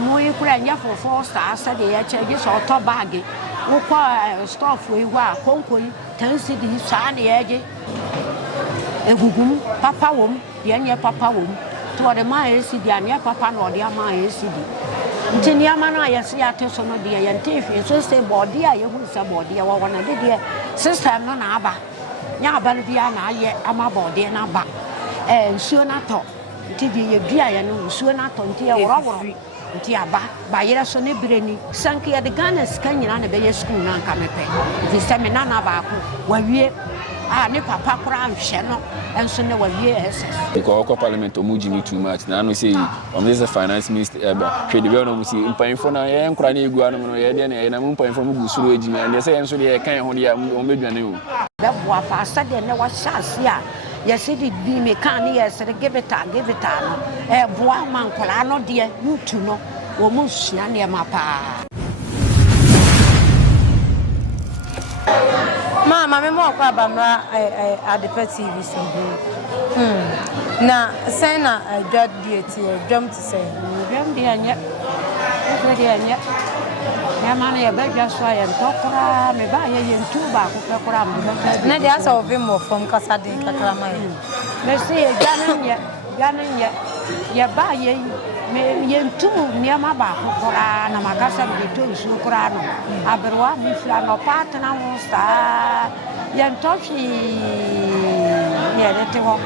more you could and for 4 stars, said the edges or top baggy. Who call stuff we were, Conquy, 10 cities, sunny edge. A gugum, papa womb, the anya papa womb, to the my city, and papa or the my city. Tiniamana, I see a person of the antifi, so say body, I use a body, or one of the dear sister, no naba. Yabalbiana, yet, I'm a body and a back. And soon I talk. Tidi dia ya no nsuo na tonte ya woroworo nti aba ba yere so ne bireni sanke ya de Ghana sika nyina na be ye school na nka mepe nti se me nana ba ko wawie ne papa kora nhwe no enso ne wawie SS because our parliament omuji ni too much na no say this is finance minister hwe de we no mu see mpanfo na ye nkora na egu anu no ye de na mu mpanfo mu gusuro ejimi and say enso de ye kan ho de ya o meduane o da boa fa sa de ne wa chance a yes, it be me can yes, give it no. Bois man colano dear, you to know, or Musia near my pa. Mamma, I'm more Bamra at the pet TV. Now, Sana, I got deity, jump to say, Jam dear, yet. Yamani, a bed just why and talk, me buy in 2 back of a cram. Nadia saw him from Casadi, Cacramai. They say, Gannon yet, ye buy yen 2 near my back of Corana, Macassa, the 2 Sucrano, Aberwa, Muflano, partner, star, Yan Toshi, yeah, that one.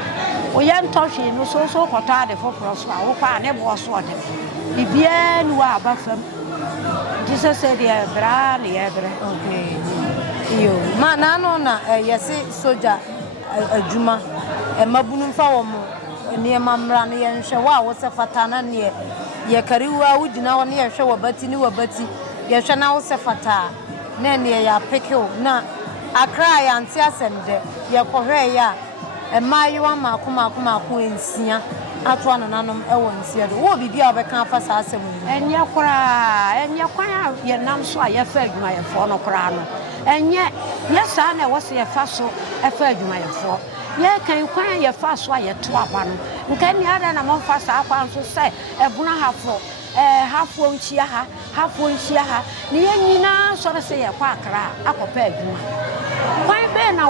O Yan Toshi, no so for tardy for Prosper, Opa never was sorted. The bien wa buffum. Jesus said, "Yeah, brand, yeah, okay." You, man, I know na yes, soldier, a juma, a mabunum for near Mamran, and Shawa was a fatana near Yakariwa, would you know near show a betty, new a betty, Yashana was a fata, Nanny, ya pickle, na, I cry and Tiasem, Yakorea, and my Yama Kuma Queen's near. At one and anum Owens here, will be our campus as and Yakura, and Yaquia, your nam so I fed my phone crown. And yet, yes, I was your fasso, I fed my four. Yea, can you quire your fast why you're 12? Can you add an among fast up and to say, a buna half one chia, half one chia, near Nina, so to say a quackra, a copeg. Why Ben, I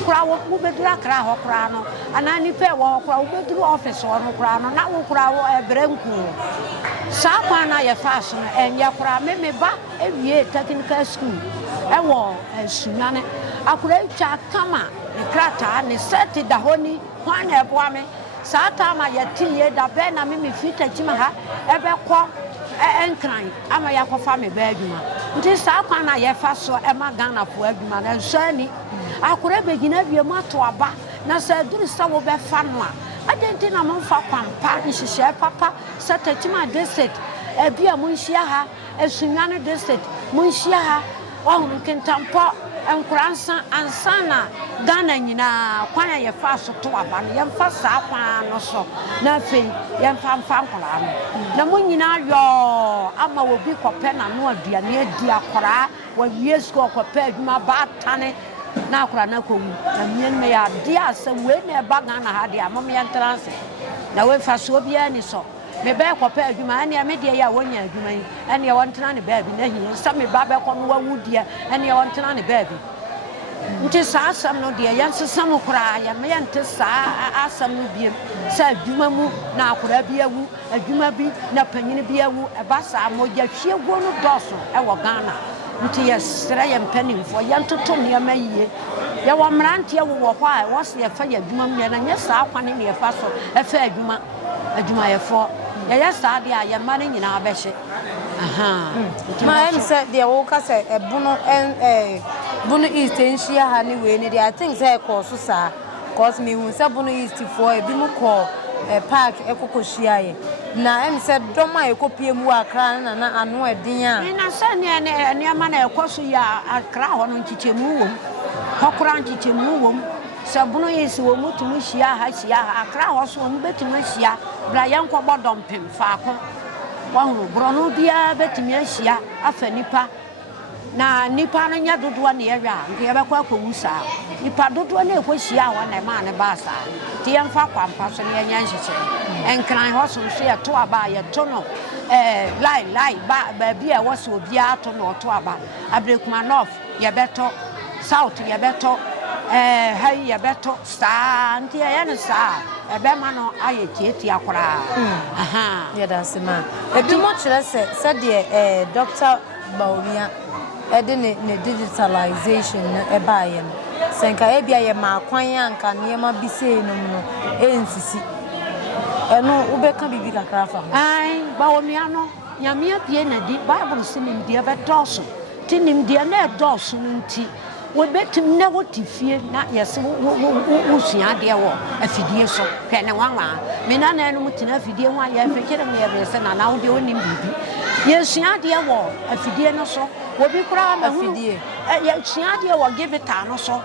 crowd will be drunk or crano, and I need pair walk will be office or no crano, not will crowd a brenco. Sapana, your fashion, and your crowd made me back every year taking care school. A wall and Sunane, I could have come out, the crater, and the set the honey, one help woman. Satama, your tea, the Ben, I made me fit at Jimaha, ever quack. And crying, I'm a Yako family bedroom. This Sapana, your fast or Emma Ghana for every man and Shirley. I could have begin every month to a bar. Now, sir, do the summer be fun one. I didn't think I'm on for papa, and she said, Papa, set a Tima district, a beer Munshiaha, a Sunana district, Munshiaha, one can tampo. And grandson and sana, Ghana, when you fast to a ban, young fast up or so, nothing, young fan. The moon your Amma will be pen and no dear near dear Cora, when years go prepared my bad tanny, now Cranako, and me may have dear some way near Bagana had the Mammy and Transit. Now if I saw be any so. Me back or pair you man, I made ya 1 year, you may, and you want to run a baby. Some me babba on 1 wood dear, and you want to run a baby. It is awesome, no dear, yes, some cry, and me and Tessa, awesome will be said, Jumamu, now could I be a woo, a Jumabi, Napanini be a woo, a bassa, more yet she won a dorsal, our Ghana. It is stray and penny for young to Tony a may. Your one rantia will why was the affair Jumam, and yes, I'll find in your fast a fair Juma, a Jumaya for. Yes, I am money in our best. My aunt said the Oka said a Buno and a Buno East and she had anyway, and I think they cause Susa, cause me when Sabuno East for a Bimu call a park, a Cocoshia. Now, I said, don't my copy of more crown and I know a dinner. And I said, near money, of course, you are a crown on Chichimu, Hokran Chichimu. Sabuno is woman to Mushia, Hasia, a crown was one better Mushia, Brian Cobodom Pim, Fako, one Brono Dia, Betty Mushia, a Fenipa. Now, Nipana do one area, the Abaquacusa. Nipa do one Hushia, one a man, a bassa, Tian Fakam, Passon and Yanshi, and crying horse and share to a buy a tunnel. lie ba bia was obia to no to aba abrekuma north ye beto south ye beto hay ye beto sta nti ye ne sa ebe ma no aye tieti akora aha ye da se ma ebi mo kire se de Dr. Bawumia ede ne digitalization e ba ye no senka e bia ye ma kwan anka ne ma bisei no no ensisi eno ubeka bibi kakra fa ai Bawumia no nyamia pie na di Bible sinim dia bedoso tinim dia na edoso nti we betim na wotifie na yesi wo sua de wo afidie so hwe ne nwanwa me na na enu mutina afidie ho aye fekere me ye bese na na wo de onim bibi ye sua de wo afidie no so wo bi kura ma afidie ye sua de wo give it no so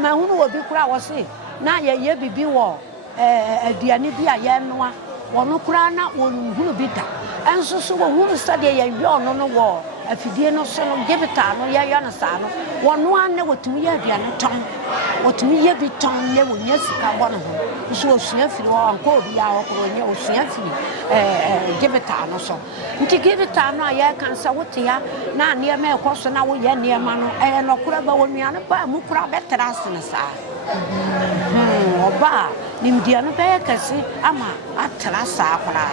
ma hunu wo bi kura wo se na ye bibi wo aduane bi aye noa wono kura na wonu bi da enso so wo hunu sade ye yo no wo afidie no so no gebeta no ya na sa no wono ane wotumi ya aduane ton wotumi ye bi ton ne wonya sika bo no ho so osua firi wo anko obi ya wo kro nya osua firi gebeta no so nti gebeta no ya kan sa wote ya na ne ma ekoso na wo ye ne ma no no kura ba wonua no ba mu kura betra asene sa oba nimdia no be kase ama atra sa kura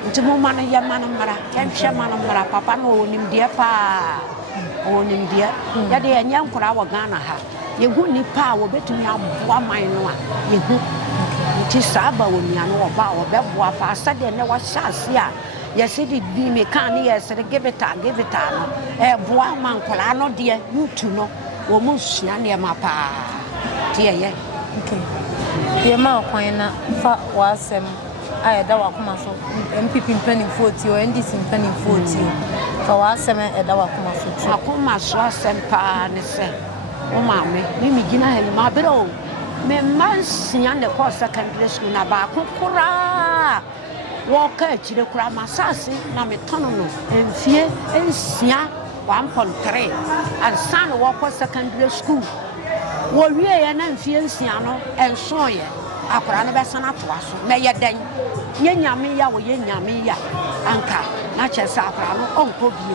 nti mo mana ya mana mara kenhwe mana mara papa no onimdia pa onimdia ya de enya nkura wa Ghana ha yehu nipa wo betumi aboa man no a yehu nti saba wonua no oba obeboa pa sade ne wa hyase a yesi di bi me kan ne yesi gebeta no boa man nkura no de yutu no wo mo sua ne ma pa tie ye ye ma kwan na fa wasem ayeda wakoma so MPP mpanimfo ti o NDC mpanimfo ti fa wasem eda wakoma so akoma so asempa ne se o maame mi gina heli ma bero me mansia ne ko secondary school na ba kokora wo ka chire kura masase na me tono no enfie ensia 1.3 and san wo ko secondary school wo wie ye na enfie ensia no enso ye akora ne be sana to aso me ye den nye nyame ya wo ye nyame ya anka na chesa akora no onko bi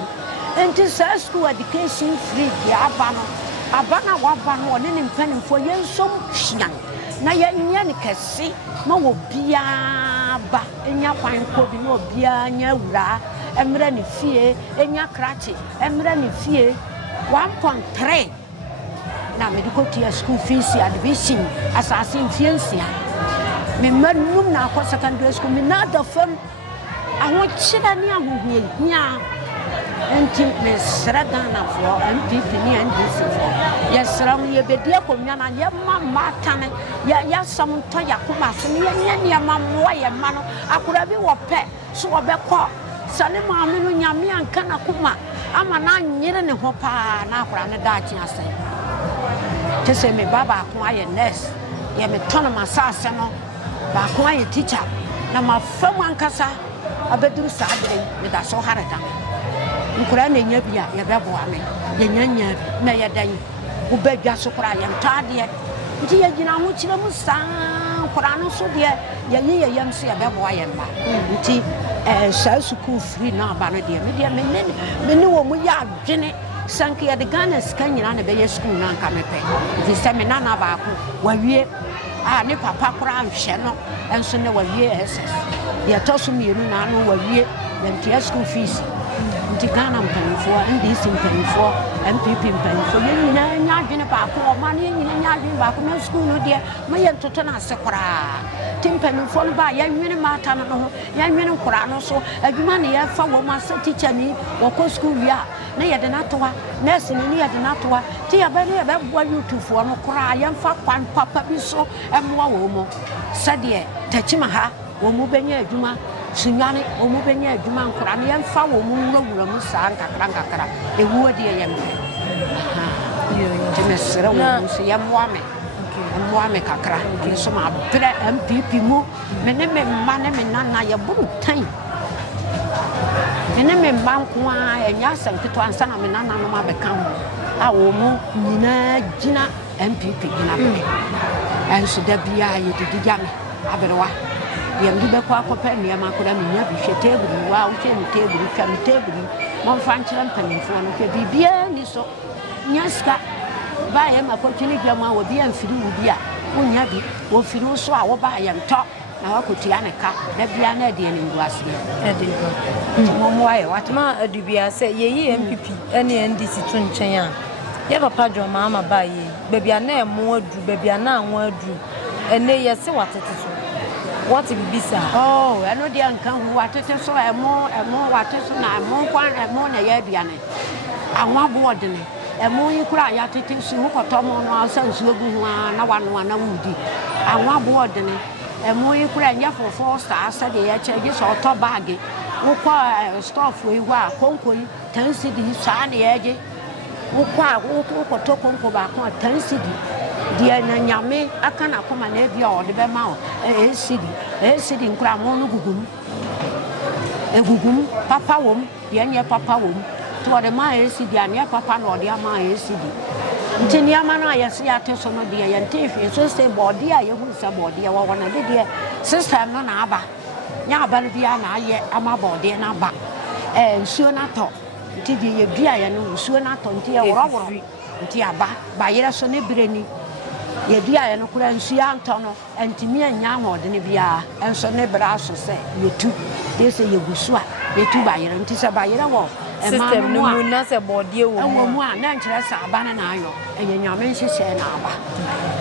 enti sa school education free ya abana waba no ne mpanimfo ye nsom hwian na ye nya ne kese ma wo bia ba enya kwan ko bi no bia nya wura emre ne fie enya krache emre ne fie 1.3 na medical tier school fees admission assassin fiansia me manum na akwa secondary school me na da fam aho chira ni ahohie hia enti me sraga na fo MPP ni NDC fo ye sram ye bedia komnya na ye mama tane ya sam to yakoma so ne ye mama ye ma no akura bi wo pe so wo be ko sane maame no nyame anka na kuma ama na nyere ne ho pa na akura ne da chi ase tese me baba ko aye nurse ye me tono masase no ba ko aye teacher na ma fam ankasa abeduru sadre me da so harada nkura na nya bia ye bebo ame ye nya na ye dan wo badwa so kura ye ntade nti ye gina ho kire mu san kura no so de ye yam so ye bebo aye mba nti sa school free na ba no de me ne wo mu ya adwene sanke ya de Ghana ska nyina na be ye school na nka mepe nti se me na ba ko wawie ne papa kura nhwe no enso ne wawie SS ye toso mienu na no wawie ye school fees nti Ghana mpanifo NDC mpanifo MPP mpanifo ye nyina nya adwene ba ko o ma ne nyina nya adwene ba ko na school no de ma ye ntoto na ase kura timpanifo no ba ya nwene mata no ho ya nwene kura no so adwuma ne ya fa wo ma sa teacher ni wo ko school ya na ye de na towa nurse ni ye de na towa ti ya ba ne ye ba bua youtube no kura ya mfa kwan papa bi so emwa wo mo sade tachima ha wo mu benya adwuma sunyane wo mu benya adwuma nkora ne yemfa wo mu nwura mu saa nkakra ewu ade yembe temesere wo mu se yemwa me kakra ne so ma bre MPP mu me ne me mma ne me nana ye buru tan me ne me mma nko a enya sanketo ansa na me nana no ma beka ho a wo mu nyina gina MPP gina be enso da bia ye didi jame aberewa yɛm de bɛkɔ akɔpɛ nneɛma akɔda menya bi hwɛ table wa wohwɛ ne table twa me table momfa nkyerɛ mpanimfoɔ no hwɛ biribiara ni so nya sika ba yɛ ma kɔtwene dwa mu a obi amfiri wo bi a wonya bi wɔfiri wo so a woba yɛ ntɔ na wakotua ne ka na bia na de ne ngu ase mo ayɛ wat ma adubia sɛ yeyi MPP ɛne NDC to nkyɛn a yɛ papa John Mahama ba yi bebia na ɛmo adu bebia na anwo adu ɛne yɛ se watete so what be bisa oh ɛno de anka hu watete so ɛmo watete so na ɛmo kwan ɛmo na yɛ aduane anwa board ne ɛmo yi kura ya tete so ho kɔtɔ mo no asan so gu ho na wano na wudi anwa board ne ɛmo yi kura nya fofo saa sɛ de yɛ kyɛ gi so ɔtɔ bag wo kɔ stuff we wa konko yi 10 cedi saa ne yɛ gi wo kɔ wo kɔtɔ konko ba ko 10 cedi dia na nyame aka na koma na bia ɔde bɛ ma o cedi nkura mo no gugum papa wom dia nye papa wom to ɔde ma cedi ania papa na ɔde ama cedi ntini ama na yɛ se ate so no dia yɛ ntefi so se bɔde a yɛ hu se bɔde a wɔ na de dia system no na aba nya aba no bia na ayɛ ama bɔde na aba nsuo na tɔ nti de yɛ dua yɛ no nsuo na tɔ nti yɛ wɔrɔwɔrɔ nti aba ba yɛrɛ so ne breni yɛdua yɛ no kura nsuo antɔ no ntimi anya ahɔde ne bia enso ne bra so sɛ yɛtu de sɛ yɛgu so a yɛtu ba yɛrɛ nti sɛ ba yɛrɛ wɔ system no mu na sɛ bɔde wɔ mu a na nkyerɛ sɛ aba ne na ayɔ ɛyɛ nyame nhyehyɛ na aba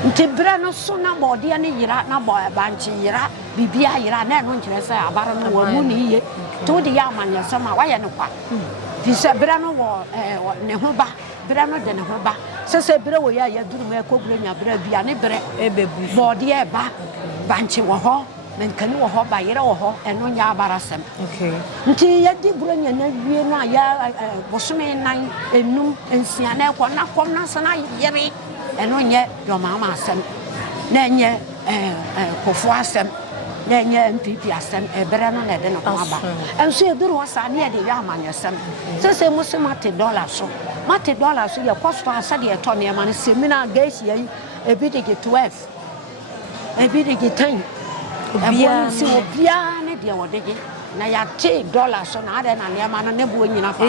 nti brɛ no so na bɔde ne yira na bankye yira bibia yira na ɛno nkyerɛ sɛ aba no wɔ mu ne yie to de yɛ amanyɛsɛm a wayɛ ne kwa fi sɛ brɛ no wɔ ne ho ba brɛ no de ne ho ba sɛ brɛ wɔ yɛ yɛduru ma ɛkɔburo nya brɛ bia ne brɛ ɛbɛbu bɔde ɛba bankye wɔ hɔ menkani wɔ hɔ ba yɛrɛ wɔ hɔ ɛno nyɛ abarasɛm nti yɛdi buro nya na wie no a yɛ bosome nan enum nsia na ɛkɔ na kɔm na sana yɛre ɛno nyɛ dɔmaama asɛm na ɛnyɛ kɔfo asɛm na ɛnyɛ MPP asɛm ɛbrɛ no na ɛde ne ho aba ɛnso yɛduru hɔ saa ne yɛde yɛ amanyɛsɛm sɛ mo se mate $1 so yɛ kɔsto asɛde ɛtɔ nneɛma no semina gasi yi ebi de ge 12 ebi de ge 10 obiara si obiara ne deɛ wɔde ge na yɛate $1 so na ade na nneɛma no ne bo nyina fa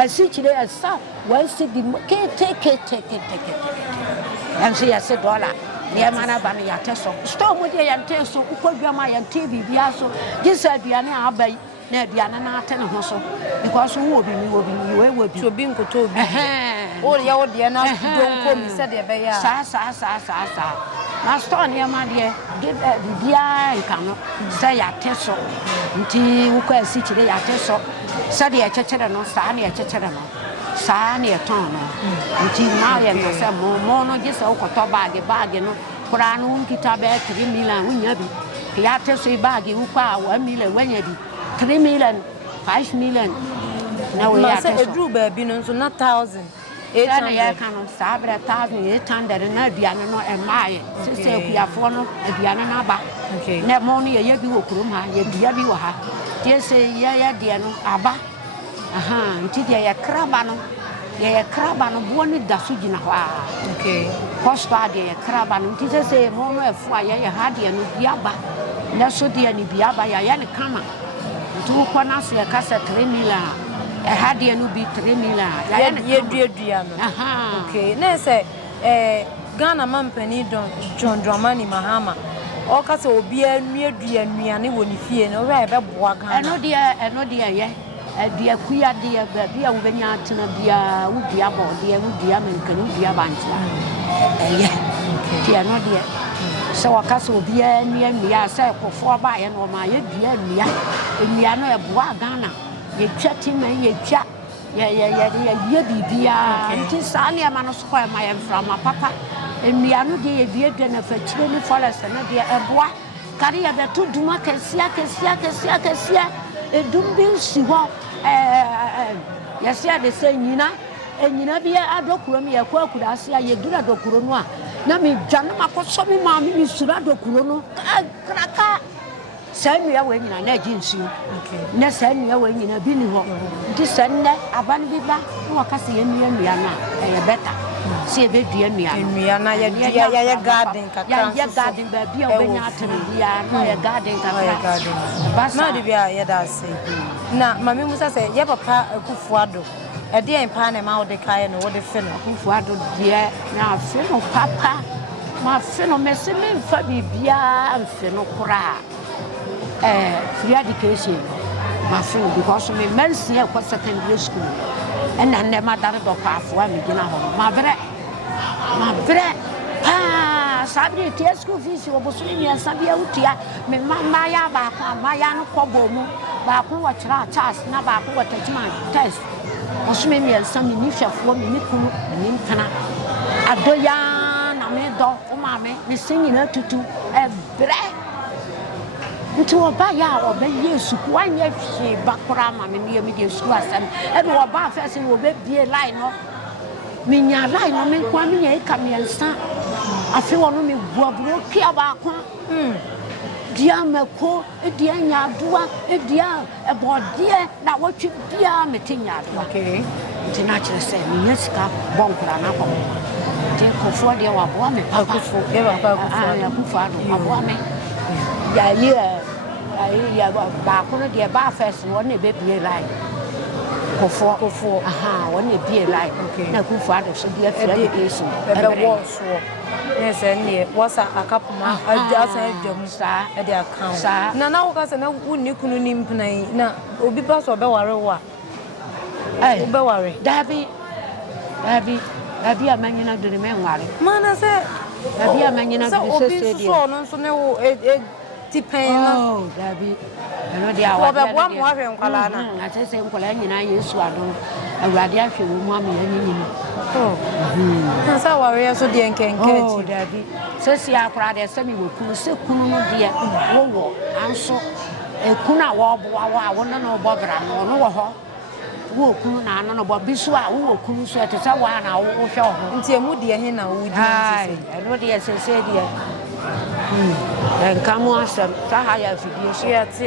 asi kyire ɛsa wɔasi di kete ɛnso yɛse $1 nneɛma no ba no yɛate so store mu deɛ yɛnte so wokɔdwama yɛnte biribia so gye sɛ aduane a aba yi na aduane no ate ne ho so because wo obi bi obi nkotɔ obi wo yɛ wo deɛ na donko mi sɛ deɛ bɛyɛ a saa na store nneɛma deɛ bibia nka no sɛ yɛate so nti wokɔ asi kyire yɛate so sɛ deɛ ɛkyekyere no saa ne ɛkyekyere no saa ne ɛtɔn no nti na yɛ no sɛ mo no gye sɛ wokɔtɔ bag no koraa no wonkita bɛɛ 3 million wonya bi yɛate so bag wokɔ a 1 million woanya bi 3 million 5 million na wo yɛate so eduru baabi no nso na 1,800 yɛka no saa brɛ 1,800 na aduane no ɛmaayɛ sɛ akuafoɔ no aduane no aba na mo no yɛyɛ bi wɔ kurom ha yɛdua bi wɔ ha tie sɛ yɛyɛ deɛ no aba nti deɛ yɛ kraba no boɔ ne da so gyina hɔ a kɔsto a deɛ yɛ kraba no nti sɛ mo no ɛfo a yɛyɛ ha deɛ no bi aba na so deɛ ne bi aba yɛyɛ ne kama nti wokɔ no ase yɛka sɛ 3 million a ɛha deɛ no bi 3 million a yɛyɛ ne yɛduadua no na sɛ Ghana mampani John Dramani Mahama ɔka sɛ obiara nnuane wɔ ne fie no ɔwɛ ɛbɛboa Ghana ɛno deɛ yɛ dia kuya dia bia wo benya tena bia wo dia bɔdeɛ wo dia menkani wo dia bantia ɛyɛ dia no deɛ sɛ wakasa obia nnua sɛ kɔfo ba yɛ no ma yɛ dua no ɛboa Ghana yɛtwa tima yɛtwa yɛ bibia nti saa ne ma no so kɔ ma yɛ mframa papa nnua no deɛ yɛ dua na fakyire ne forest no deɛ ɛboa kare yɛ bɛto duma kɛsia edum bi si hɔ yɛse ade sɛ nyina bi adokuro mi yɛkɔ akura ase a yɛdura dokuro no a na me dwane makɔsɔ me maame me sura dokuro no kraka saa nnua wɔ nyina na agye nsuo na saa nnua wɔ nyina bi ni hɔ nti sɛ nnɛ aba no bi ba na wɔka sɛ yɛnnua nnua no a ɛyɛ bɛta See a bit dear me. Nnua ya garden kakra. Ya garden baby obenya atenbia no ya garden kakra. Basa de bia ya da say. Na mama musa say ya papa akufuado. E de empa na ma wo de kai no wo de fe no. Akufuado de na fe no papa. Ma fe no mese me mfa bibia mfe no kora. Free education. My friend, because me men's here for secondary school, and I never done it up for me. My bread, Sabi, tear school fees, you were swimming and Sabia Utia, me Maya Baka, Mayano Kobomu, Baku, what chas, Nabaku, what my test. Was swimming and some initial for me, Niku, and Intana. Adoyan, Amedo, Omame, me singing her to a bread. Into a baya or be years, 1 year, she background, mammy, media school, and what bar fashion will be a line of Minya line, or make 1 year come and stand. I feel on me, Wabro, Kiabaka, dear Mako, a dear Yadua, a dear, a board dear, now what you dear Metinya, okay? The natural said, Miska, Bonkra, take for dear Wabame, Papa, Wabame. Yeah, back on the bar first, one a baby line. Go for, one a beer line. Okay, now good father should be a education. Yes, and was a couple of jobs at their account. Now, because I know you couldn't imply. Now, Obi Bass or Bewarewa. Beware, Dabby, a man, you know, the man, Mana said, Dabby, a man, you know, so no, oh, Dabby. I know they are one more than Kalana. I say, Colani, and I used to a radiation, mommy, and oh, that's how I so dear can catch Dabby. So, see, I cried as semi will pull so cool, dear. Oh, I'm so a kuna wobble. I want to know about or no. Who could not know about Biswa, who could sweat to someone or show until Moody and Hena would die. I know the essence said, dear. And come on, some Sahaya figures. Yes,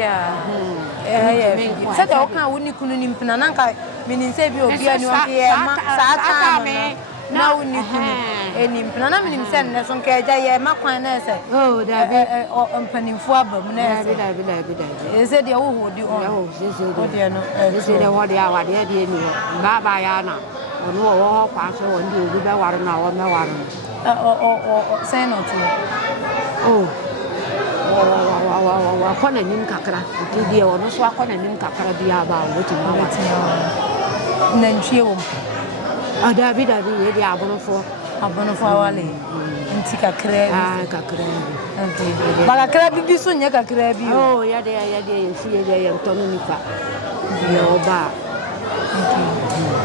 said, okay, wouldn't couldn't in Pananka, meaning save you, be a new Satame. Now, any Panam himself, Nesson Kaja, Makwana, oh, there be opening for Bum. Is it the old you own? This is what they are, dear, Babayana, or no, pass on you, with the water now on the water. Or say not oh. Upon a nim kakra, dear, or no swap on a nim kakra be about waiting. Then she won't. Oh, David, I will be abono for Wally. And take a crab, but a crab be soon, yet a crab. Oh, yeah, you see a day and Tony Nipa. Your bar.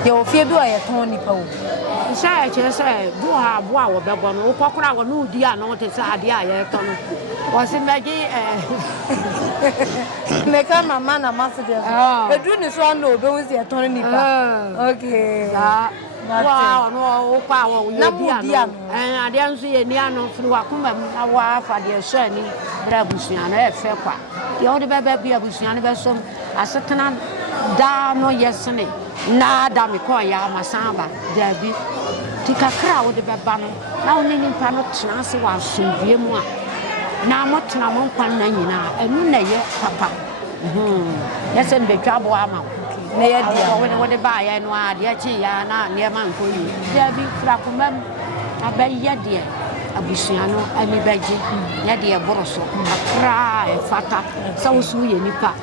Your fear do I a Tony Poe. Say, do have wow, Babon, or Pocra, or no dear, not a sad idea, Tony. Was it Maggie? Make up my man a master. The dream is one, no, go with the Tony Nipa. Okay. Wow, no power, and I didn't see a Niano through Akuma, a wife for the Sunny, Brabusiana, Fairqua. The other baby Abusiana Besson, a certain down no yesterday. Na Damikoya, Masamba, Debbie. Take a crowd with the Babano. Now, Nini Panot Chancy was severe more. Now, what Namon Panana, and Nuna yet, Papa. Yes, and the trouble amount. When they buy and what Yachia, near Manco, there be Fracumem, a bay Yadia, a Busiano, and a Beji, Yadia Boroso, a cry, fata, so sweet, Nipa.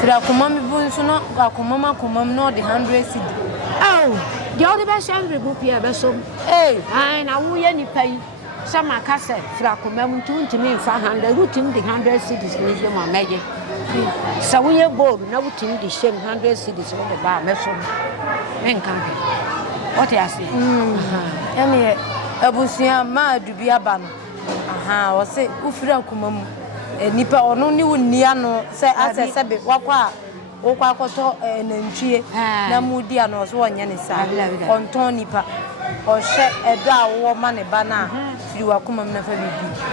Fracumam Bunsuno, Gacumama, Cumam, no, the 100 city. Oh, the other best every book here, Besso. Eh, and I will any pay. Some are cassette, Fracumam, to me 500, routine the 100 cities, Museum or Magic. So we are bold, no team the same 100 cities on the bar, Messon. Men country. What I say? Any Abusia, ma do be a ban. Aha, or say, Ufra Kumum, a nipper or no new Niano, say, as I said, Waqua, Oquacoto, and Enchie, Namudiano, so one Yanisa, on Tonipa, or shed a dow woman a banner, you are Kumum never be.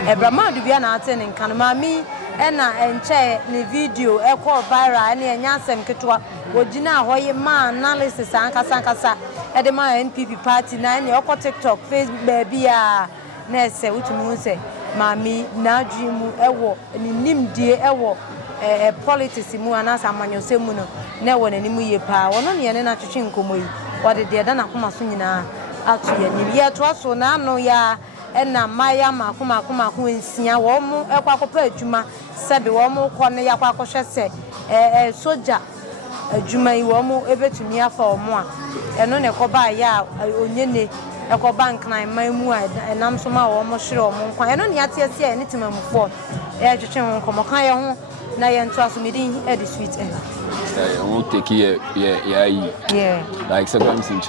A Brahma to be an attending Kanamami. ena enche ne video ekọ viral ene enya asem ketwa ogina ahoye ma analysis ankasa e de ma NPP party na ene okọ TikTok Facebook baby a na ese utumi se mami na adwimu ewo ni nimdie ewo politics mu anasa amanyose mu no na ewo nanimu ye pa wono ne ne na twetwe nkomo yi wode de da na koma so nyina atu ya ni ye to so na no ya ena maya makoma nsia wo mu ekwa kopa adwuma sebe wo mu kɔ ne yakwa kɔhwɛ se soja adwuma yi wo mu ebetumi afa wo mu a eno ne kɔba ya onyene ekɔba nkran man mu a enam so ma wo mu hwere wo mu nkwan eno ne ate ase ne temamfo twetwe ho nkomo kan ye ho na ye nto aso medin e the sweet I won't take yeah like sometimes in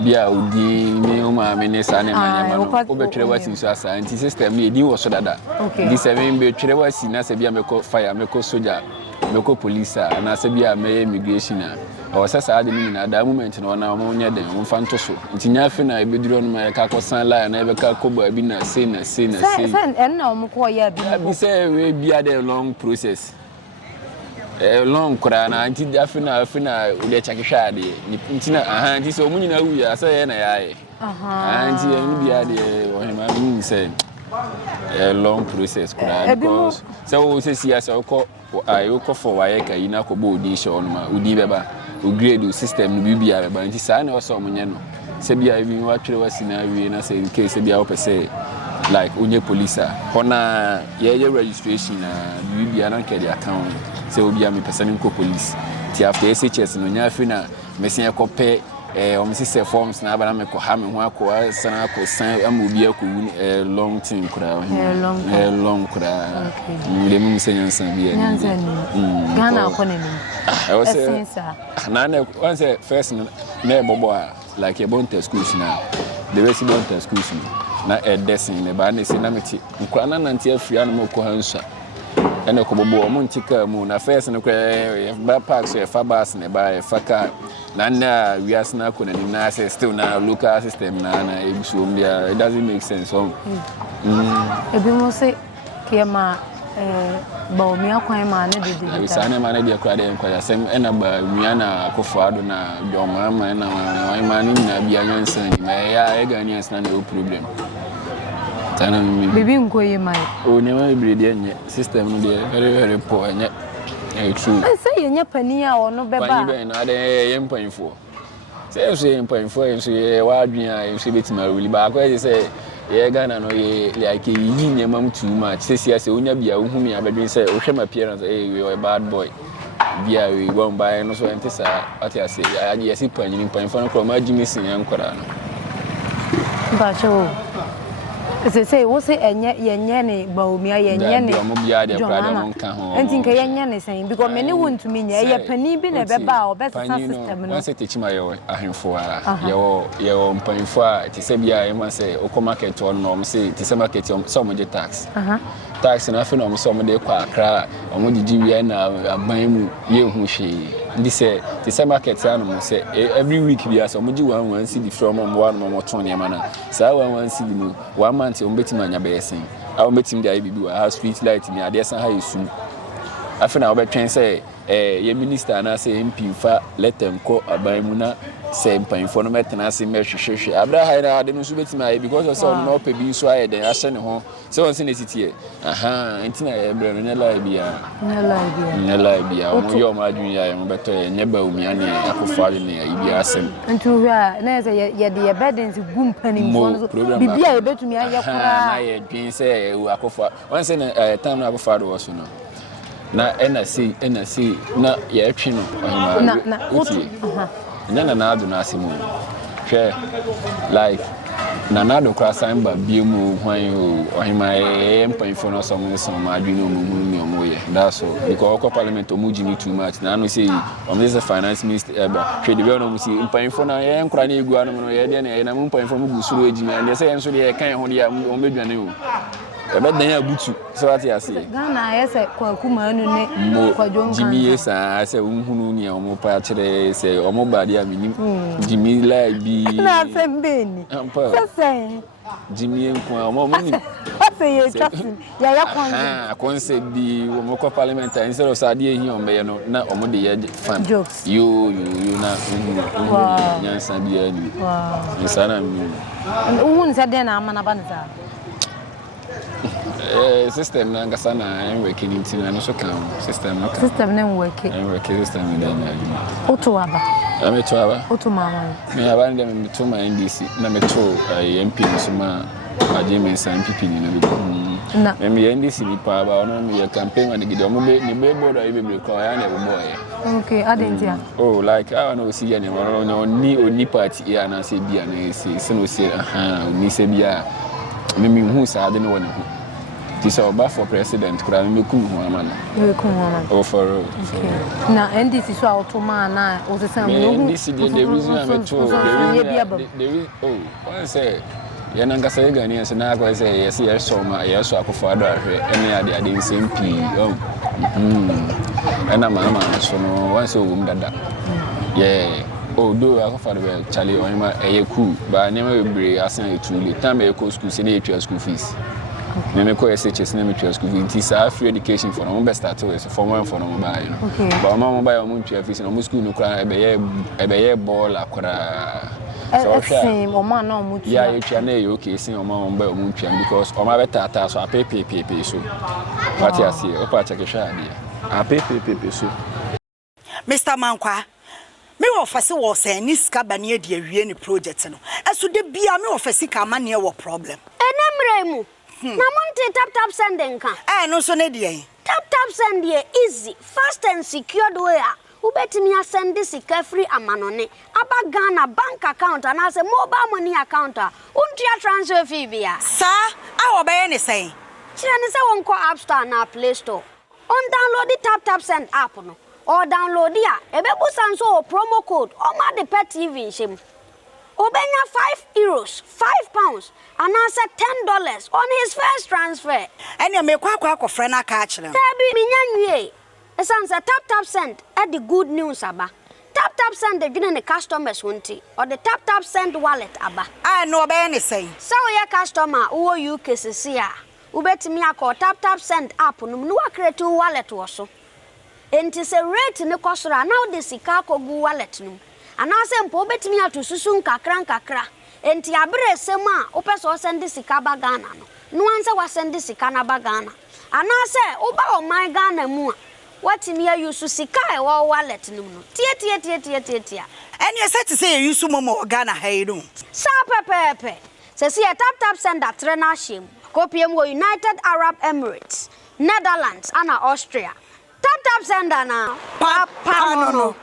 bia odi me o ma me ne sa ne manya ma o betwere wasi so asa anti system me di wo so dada di 7 betwere wasi na se bia me ko fire me ko soldier me ko police na se bia me immigration na o se sa ade ni na da moment na ona mo nya den wo fa nto so nti nya fe na ebeduro no ma ka ko san line na e be ka ko ba bi na say sen en na o mo ko ya bi say we bia the long process long kurana anti afina ule chakisha de ntina anti so munyi na wuya so ye na yae anti en bia de o hema min say long process kurana because so say siasa ko ayo ko for waye ka ina ko bo di show no ma udi beba o grade system no bibia beba anti sa na o so munye no se bia even wa twere wasina wi na say in case bia o pese like onye police hona ye registration na bibia na ke the account se obi am person ko police ti after SHS no nya afi na mesia ko pe o mesi forms na abana me ko ha me ho akọ sana ko san am obi akọ long thing kura long kura le mu senya san bia Ghana akọ na I was say na once first na bobo like a bonte schools na the resident schools na edesing ne ba na se na meti nkura na nanti afia na ko hansa ene ko bobo o muntika mu na first ne ko ba park so e fa bus ne ba e fa car na wias na ko na ni na say still na local system na ebusu mbia it doesn't make sense so ebi mo se kema Bawumia kwan ma na de de we say na ma na de akura de nkwa yasem ena Bawumia na akofado na doma ma na wai ma ni na bia nyansan ni ma ya Ghanaian na no problem tana bibi nkoye mai o ne ma brede nye system no dey very poor nye true say ye nya pani a ono beba pani be na de ye mpanfo say so mpanfo so ye wa adwen a so betima ruli ba ko say ye Ghana no ye like yi nye mam too much say onya bia ohu mi abedwen say o hwe my appearance we a bad boy bia we gon buy no so entisa ati say aye si pani mpanfo no ko ma jimi sin yankora no ba cho say wo say enye ne Bawumia yenye ne mo bia de prada mo nka ho enti nka yenye ne sen because me ne won to me nya ye pani bi na beba o best system no one say techima ye ahemfo a ye o mpanfo a ti say bia ye ma say o ko market on no say ti say market so mo de tax tax na fe no so mo de kwa akra o mo didi wi na aban mu ye hu hwe ndi say ti say market ya no mo say every week bia so mo ji 1 cedi from mo one mo ton ne ma na sa 1 cedi mu 1 month o betima anya be yesen a o betim dia bibi wa street light ni ade san ha yesu afena o betwen say ye minister na say MP fa letter nko aban mu na say mpanfo no metena say mehwehwehwe abra ha na ade no so betima because of so no pe bi so aye den ahye ne ho say won say na titie entina ye bre no nyala bia o mo yo ma adwun ya mo beto ye nye Bawumia ne akofale ne ya bia asem ntu hwa na say ye de burdens gum panimfo no bibia ye betumi aye kora na ye dwin say akofa won say na time na akofale wo so no na NC na ye atwi no na otu na adu na asimu hwe like na adu kwa samba biemu hwan o ohima mpanfo no so ma adwini omunu omo ye that's all because ko parliament omu jini too much na no say this finance minister hwe de we no mu si mpanfo na ye nkura na egu anu no ye de na ye na mpanfo mu gusuru ejimi and say enso de ye kan ho de o medwane o ebe dan abutu so what you say Ghana yese kwa kuma anu ne kwa jonga Jimmy yesa say unhunu ni omo pa kire say omo ba dia minim Jimmy la bi na sembeni sesen Jimmy enko omo ni say you trusting. Yeah, concept the Womoko Parliament instead of Sadia here on Bayano, not on the fun jokes. You not Sabia. Wow. Sana. And who said then I'm an abanza? System Nangasana and working in Tinano account system. System name working. And working system then. Otuaba. I'm a travel. Otumama. Me have one them to my NDC. Nameto MP Suma. James and PP in the me NDC power on me a campaign and get on the board I will require boy. Okay, I didn't hear. Oh, like I don't see anyone on party here and I say, Be and say, Sen say, Nisabia. Mimi who's I don't know one. This is for president, could I make woman? Oh, for now, NDC is out to man, or the same. NDC, the reason I'm told, oh, what I say. Yananga say Ghanaian and I go say yes, yes, so my yes, I could father any idea didn't seem pee. And I'm a so no one so that. Yeah. Oh, do I father Charlie or my a cool, but I never be asking you to the time I go school, send your school fees. Name call SHS name your school fees. It's a free education for no best start to for one for no buy. But my buy a moon fees and almost school no cry a ball. Same or man no much. Yeah, you can okay, see on by Munchian because on my tata so I pay so. What you see, Opa Chakashadi. I pay so. Mr. Mankwa, me office was saying this cabane de any project. As to the be a me office money or problem. Enemremu. Namonte tap sending ka. No so nedia. Tap send easy, fast and secured way. Ubetimi send this free amanone. Aba Ghana bank account and as a mobile money account. Untia transfer fee via. Sir, I will buy any say. Chine say won't call App Store na Play Store. On download the tap send app no. Or download ya. Ebebu sanso promo code. Or ma the pet TV shim. Obenya €5, £5, and answer $10 on his first transfer. And you make quack friend a catch them. Tabi minyanwe. It's answer tap send at the good news aba. Tap send the giving the customers wanti or the tap send wallet aba. I know about any say. So your customer who you cases here. Ubetimi call tap send app no create wallet also. And it's a rate in the costra now the Sikako go wallet no. And I say ubetimi to susun kakra. And tiabre sema opeso send the Sikaba Ghana no. No answer was send the Sikana Bagana. And I say oba o my Ghana mu. What in here you to sika e wallet no. Tia. And you said to say you sumo mo Ghana hayru. Sa pepe. Se see a tap send that trainer shim. Copy mo United Arab Emirates, Netherlands and Austria. Tap send na. Papa no.